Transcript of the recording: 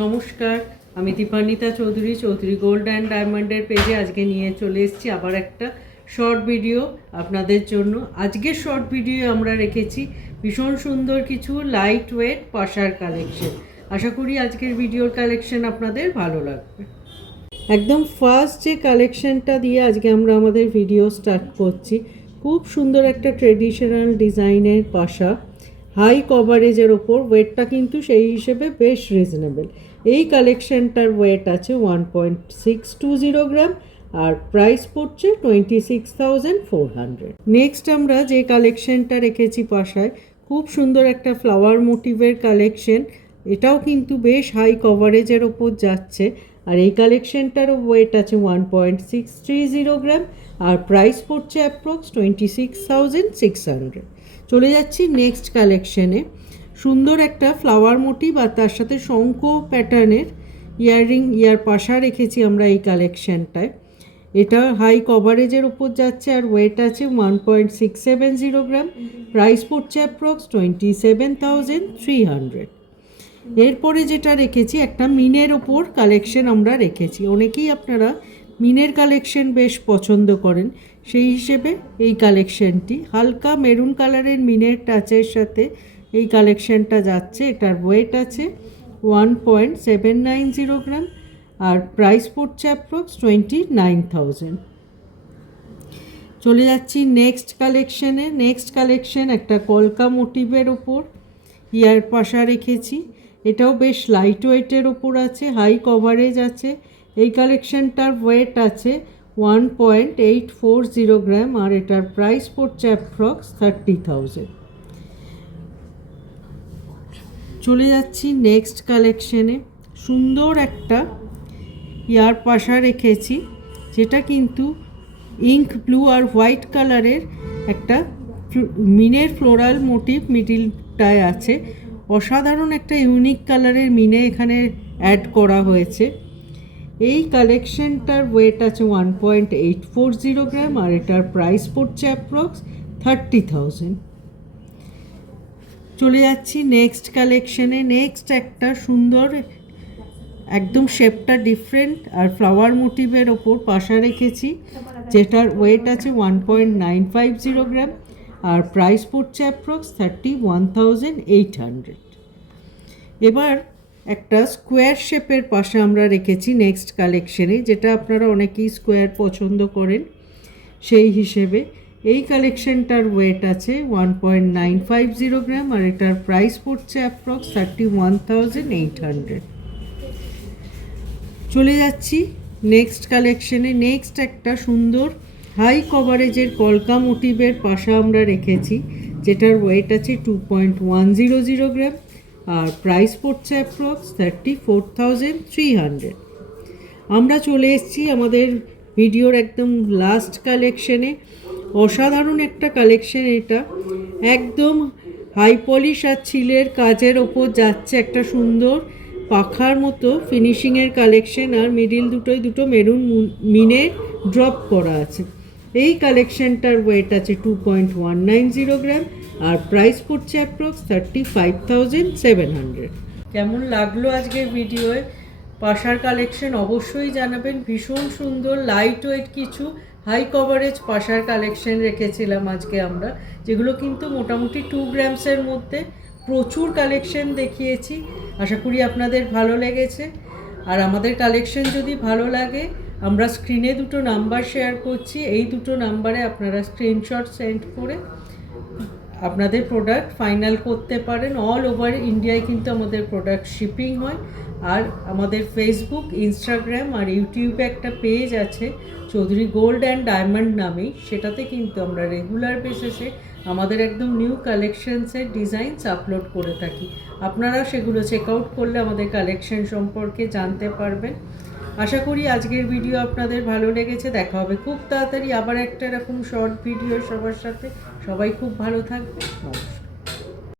নমস্কার, আমি Dipanwita Chowdhury, Chowdhury gold and ডায়মন্ডের পেজে আজকে নিয়ে চলে এসেছি আবার একটা শর্ট ভিডিও আপনাদের জন্য। আজকের শর্ট ভিডিও আমরা রেখেছি ভীষণ সুন্দর কিছু লাইট ওয়েট পাশার কালেকশন। আশা করি আজকের ভিডিওর কালেকশন আপনাদের ভালো লাগবে। একদম ফার্স্ট যে কালেকশনটা দিয়ে আজকে আমরা আমাদের ভিডিও স্টার্ট করছি, খুব সুন্দর একটা ট্রেডিশনাল ডিজাইনের পাশা, হাই কভারেজের ওপর, ওয়েটটা কিন্তু সেই হিসেবে বেশ রিজনেবল। এই কালেকশনটার ওয়েট আছে 1.620 গ্রাম আর প্রাইস পড়ছে 26,400। নেক্সট আমরা যে কালেকশনটা রেখেছি পাশায়, খুব সুন্দর একটা ফ্লাওয়ার মোটিভের কালেকশন, এটাও কিন্তু বেশ হাই কভারেজের ওপর যাচ্ছে। আর এই কালেকশনটারও ওয়েট আছে 1.630 গ্রাম আর প্রাইস পড়ছে অ্যাপ্রক্স 26,600। চলে যাচ্ছি নেক্সট কালেকশনে। সুন্দর একটা ফ্লাওয়ার মোটিভ আর তার সাথে শঙ্খ প্যাটার্নের ইয়ার পাশা রেখেছি আমরা এই কালেকশনটায়। এটা হাই কভারেজের ওপর যাচ্ছে আর ওয়েট আছে 1.670 গ্রাম, প্রাইস পড়ছে অ্যাপ্রক্স 27,300। এরপরে যেটা রেখেছি একটা মিনের ওপর কালেকশন আমরা রেখেছি। অনেকেই আপনারা মিনের কালেকশন বেশ পছন্দ করেন, সেই হিসেবে এই কালেকশনটি হালকা মেরুন কালারের মিনের টাচের সাথে এই কালেকশনটা যাচ্ছে। এটার ওয়েট আছে 1.790 গ্রাম আর প্রাইস পড়ছে অ্যাপ্রক্স 29,000। চলে যাচ্ছি নেক্সট কালেকশনে। নেক্সট কালেকশন একটা কলকা মোটিভের ওপর ইয়ার পাশা রেখেছি। এটাও বেশ লাইট ওয়েটের ওপর আছে, হাই কভারেজ আছে। এই কালেকশনটার ওয়েট আছে 1.840 গ্রাম আর এটার প্রাইস পড়ছে অ্যাপ্রক্স 30,000। চলে যাচ্ছি নেক্সট কালেকশনে। সুন্দর একটা ইয়ার পাশা রেখেছি, যেটা কিন্তু ইঙ্ক ব্লু আর হোয়াইট কালারের একটা মিনের ফ্লোরাল মোটিভ মিডিলটায় আছে। অসাধারণ একটা ইউনিক কালারের মিনে এখানে অ্যাড করা হয়েছে। এই কালেকশনটার ওয়েট আছে 1.840 গ্রাম আর এটার প্রাইস পড়ছে অ্যাপ্রক্স 30,000। চলে যাচ্ছি নেক্সট কালেকশনে। নেক্সট একটা সুন্দর, একদম শেপটা ডিফারেন্ট আর ফ্লাওয়ার মোটিভের ওপর পাশা রেখেছি, যেটার ওয়েট আছে 1.950 গ্রাম আর প্রাইস পড়ছে অ্যাপ্রক্স 31,800। এবার একটা স্কোয়ার শেপের পাশে আমরা রেখেছি নেক্সট কালেকশনে, যেটা আপনারা অনেকেই স্কোয়ার পছন্দ করেন, সেই হিসেবে এই কালেকশনটার ওয়েট আছে 1.950 গ্রাম আর এটার প্রাইস পড়ছে অ্যাপ্রক্স 31,800। চলে যাচ্ছি নেক্সট কালেকশনে। নেক্সট একটা সুন্দর হাই কভারেজের কলকা মোটিভের পাশা আমরা রেখেছি, যেটার ওয়েট আছে 2.100 গ্রাম আর প্রাইস পড়ছে অ্যাপ্রক্স 34,300। আমরা চলে এসেছি আমাদের ভিডিওর একদম লাস্ট কালেকশনে। অসাধারণ একটা কালেকশন এটা, একদম হাই পলিশ আর ছিলের কাজের ওপর যাচ্ছে একটা সুন্দর পাখার মতো ফিনিশিংয়ের কালেকশন আর মিডিল দুটো মেরুন মিনে ড্রপ করা আছে। এই কালেকশনটার ওয়েট আছে 2.190 গ্রাম আর প্রাইস পড়ছে অ্যাপ্রক্স 35,700। কেমন লাগলো আজকের ভিডিওয়ে পাশার কালেকশন অবশ্যই জানাবেন। ভীষণ সুন্দর লাইট ওয়েট কিছু হাই কভারেজ পাশার কালেকশন রেখেছিলাম আজকে আমরা, যেগুলো কিন্তু মোটামুটি 2 গ্রামসের মধ্যে প্রচুর কালেকশন দেখিয়েছি। আশা করি আপনাদের ভালো লেগেছে। আর আমাদের কালেকশন যদি ভালো লাগে, আমরা স্ক্রিনে দুটো নাম্বার শেয়ার করছি, এই দুটো নাম্বারে আপনারা স্ক্রিনশট সেন্ড করে আপনাদের প্রোডাক্ট ফাইনাল করতে পারেন। অল ওভার ইন্ডিয়ায় কিন্তু আমাদের প্রোডাক্ট শিপিং হয়। আর আমাদের ফেসবুক, ইনস্টাগ্রাম আর ইউটিউবে একটা পেজ আছে চৌধুরী গোল্ড অ্যান্ড ডায়মন্ড নামেই, সেটাতে কিন্তু আমরা রেগুলার বেসিসে আমাদের একদম নিউ কালেকশনসের ডিজাইনস আপলোড করে থাকি। আপনারা সেগুলো চেক আউট করলে আমাদের কালেকশন সম্পর্কে জানতে পারবেন। আশা করি আজকের ভিডিও আপনাদের ভালো লেগেছে। দেখা হবে খুব তাড়াতাড়ি আবার একটা এরকম শর্ট ভিডিও সবার সাথে। সবাই খুব ভালো থাকবে। নমস্কার।